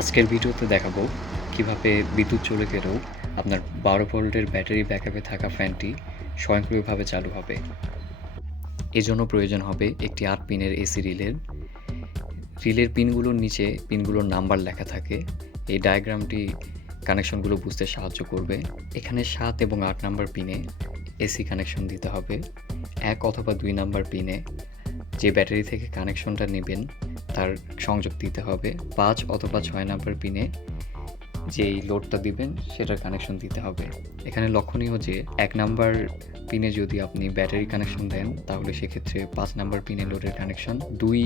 আজকের ভিডিওতে দেখাবো কিভাবে বিদ্যুৎ চলে গেলেও আপনার 12 ভোল্টের ব্যাটারি ব্যাকআপে থাকা ফ্যানটি স্বয়ংক্রিয়ভাবে চালু হবে। এজন্য প্রয়োজন হবে একটি 8 পিনের এসি রিলের পিনগুলোর নিচে পিনগুলোর নাম্বার লেখা থাকে। এই ডায়াগ্রামটি কানেকশনগুলো বুঝতে সাহায্য করবে। এখানে 7 এবং 8 নাম্বার পিনে এসি কানেকশন দিতে হবে। 1 অথবা 2 নাম্বার পিনে যে ব্যাটারি থেকে কানেকশনটা নেবেন তার সংযোগ দিতে হবে। 5 অথবা 6 নাম্বার পিনে যেই লোডটা দিবেন সেটার কানেকশন দিতে হবে। এখানে লক্ষণীয় যে 1 নাম্বার পিনে যদি আপনি ব্যাটারি কানেকশন দেন তাহলে সেক্ষেত্রে 5 নাম্বার পিনে লোডের কানেকশন, 2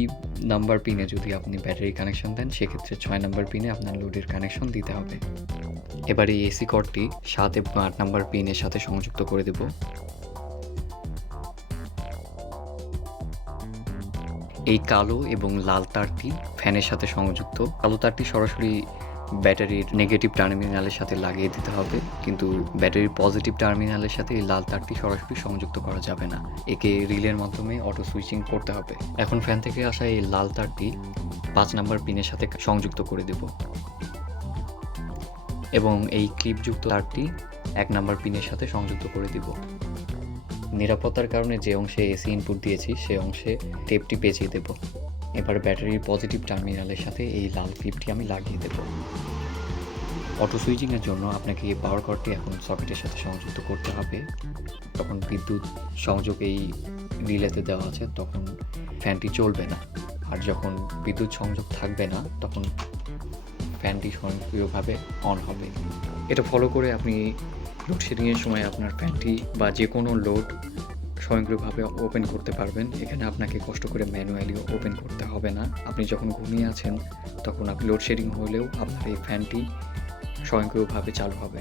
নাম্বার পিনে যদি আপনি ব্যাটারি কানেকশন দেন সেক্ষেত্রে 6 নাম্বার পিনে আপনার লোডের কানেকশন দিতে হবে। এবার এই এসি কর্ডটি 7 এবং 8 নাম্বার পিনের সাথে সংযুক্ত করে দেব। এই কালো এবং লাল তারটি ফ্যানের সাথে সংযুক্ত। কালো তারটি সরাসরি ব্যাটারির নেগেটিভ টার্মিনালের সাথে লাগিয়ে দিতে হবে, কিন্তু ব্যাটারির পজিটিভ টার্মিনালের সাথে এই লাল তারটি সরাসরি সংযুক্ত করা যাবে না। একে রিলের মাধ্যমে অটো সুইচিং করতে হবে। এখন ফ্যান থেকে আসা এই লাল তারটি 5 নাম্বার পিনের সাথে সংযুক্ত করে দেব এবং এই ক্লিপযুক্ত তারটি 1 নাম্বার পিনের সাথে সংযুক্ত করে দিব। নিরাপত্তার কারণে যে অংশে এসি ইনপুট দিয়েছি সে অংশে টেপটি পেঁচিয়ে দেব। এবার ব্যাটারির পজিটিভ টার্মিনালের সাথে এই লাল ক্লিপটি আমি লাগিয়ে দেব। অটো সুইচিংয়ের জন্য আপনাকে এই পাওয়ার কর্ডটি এখন সকেটের সাথে সংযুক্ত করতে হবে। তখন বিদ্যুৎ সংযোগ এই রিলেতে দেওয়া আছে, তখন ফ্যানটি চলবে না। আর যখন বিদ্যুৎ সংযোগ থাকবে না তখন ফ্যানটি স্বয়ংক্রিয়ভাবে অন হবে। এটা ফলো করে আপনি লোডশেডিংয়ের সময় আপনার ফ্যানটি বা যে কোনো লোড স্বয়ংক্রিয়ভাবে ওপেন করতে পারবেন। এখানে আপনাকে কষ্ট করে ম্যানুয়ালি ওপেন করতে হবে না। আপনি যখন ঘুমিয়ে আছেন তখন আপনি লোডশেডিং হলেও আপনার এই ফ্যানটি স্বয়ংক্রিয়ভাবে চালু হবে।